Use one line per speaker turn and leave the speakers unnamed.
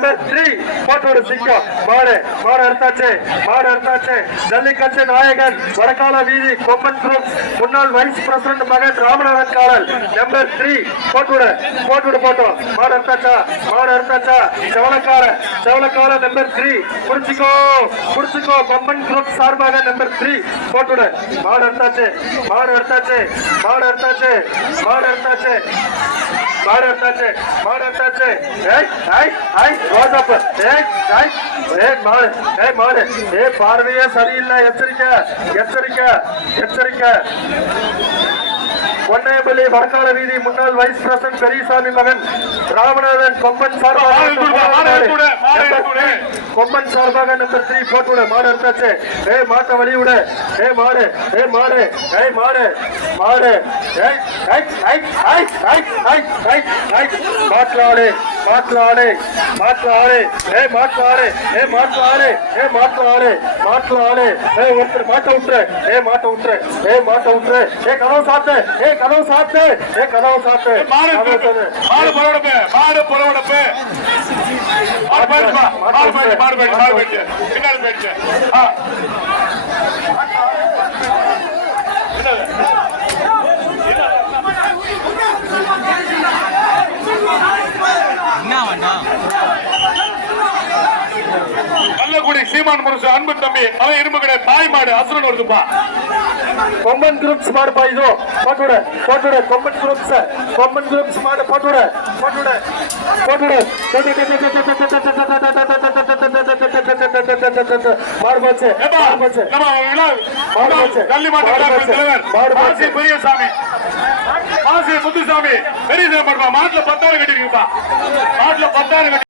Number three போட்டோடு சிங்கம். மாடு மாடு அடுத்தாச்சு மாடு அடுத்தாச்சு ஜல்லிக்கட்டு நாயகன் வடக்கால வீதி கொம்பன் குரூப் முன்னாள் வைஸ் பிரசிடண்ட் மகன் ராமநாதன் காலல் நம்பர் த்ரீ போட்டுவிடு போட்டுவிடு போட்டோம் மாடு அடுத்தாச்சா மாடு அடுத்தாச்சா செவலக்கார செவலக்கார நம்பர் த்ரீ புடிச்சுக்கோ புடிச்சுக்கோ. கொம்பன் குரூப் சார்பாக நம்பர் த்ரீ போட்டுவிடு. மாடு அடுத்தாச்சு மாடு அடுத்தாச்சு மாடு அடுத்தாச்சு மாடு அடுத்தாச்சு மாடு எடுத்தாச்சு மாடு ஏய் ஐய் ஐய் ரோஜாப்பு ஏய் ஐய் ஏய் மாடு ஏய் மாடு ஏய் பார்வையே சரியில்லை எச்சரிக்கை எச்சரிக்கை எச்சரிக்கை பொன்னையப்பள்ளி வடக்கால வீதி முன்னாள் வைஸ் பிரசிடன்ட் பெரியசாமி மகன் ராமநாதன் கொம்பன் சார்பாக
மாடு எடுத்துடு, மாடு எடுத்துடு, மாடு எடுத்துடு.
கொம்பன் சார்பாக நம்பர் த்ரீ போட்டு விட மாடு எடுத்தாச்சு ஏய் மாட்டை வழி விட ஏய் மாடு. ஏய் மாடு. ஏய் மாடு. மாடு. ஏய் ஐய் ஐய் ஐய் ஐய் ஐய் ஐய் ஐய் மாட்டு ஆடு ஏய் மாட்டு ஆடு ஏய் மாட்டு ஆடு மாட்டு ஆடு ஏய் ஒருத்தர் மாட்டை விட்டுரு ஏய் மாட்டை விட்டுரு ஏய் மாட்டை விட்டுரு ஏய் கதவு சாத்து ஏய் கதவு சாத்து ஏய் கதவு சாத்து.
மாடு. மாடு பொறவடப்பு மாடு பொறவடப்பு மாடு போயிடுச்சு. மாடு போயிடுச்சு மாடு போயிடுச்சு மாடு போயிடுச்சு. பின்னாடி போயிடுச்சு. கள்ளக்குடி சீமான் முரசு அன்பு தம்பி அவன் இரும்பு கடை தாய் மாடு அசுரன் வருதுப்பா
கொம்பன் குரூப்ஸ் மாடு பா ಇದು போட்டுடு போட்டுடு கொம்பன் குரூப்ஸ் கொம்பன் குரூப்ஸ் மாடு போச்சு போச்சு போச்சு.
கள்ளி
போச்சு. போச்சு.
காசி பெரியசாமி முத்துசாமி பெரியசாமி மாட்டுல பத்தாயிரம் மாட்டுல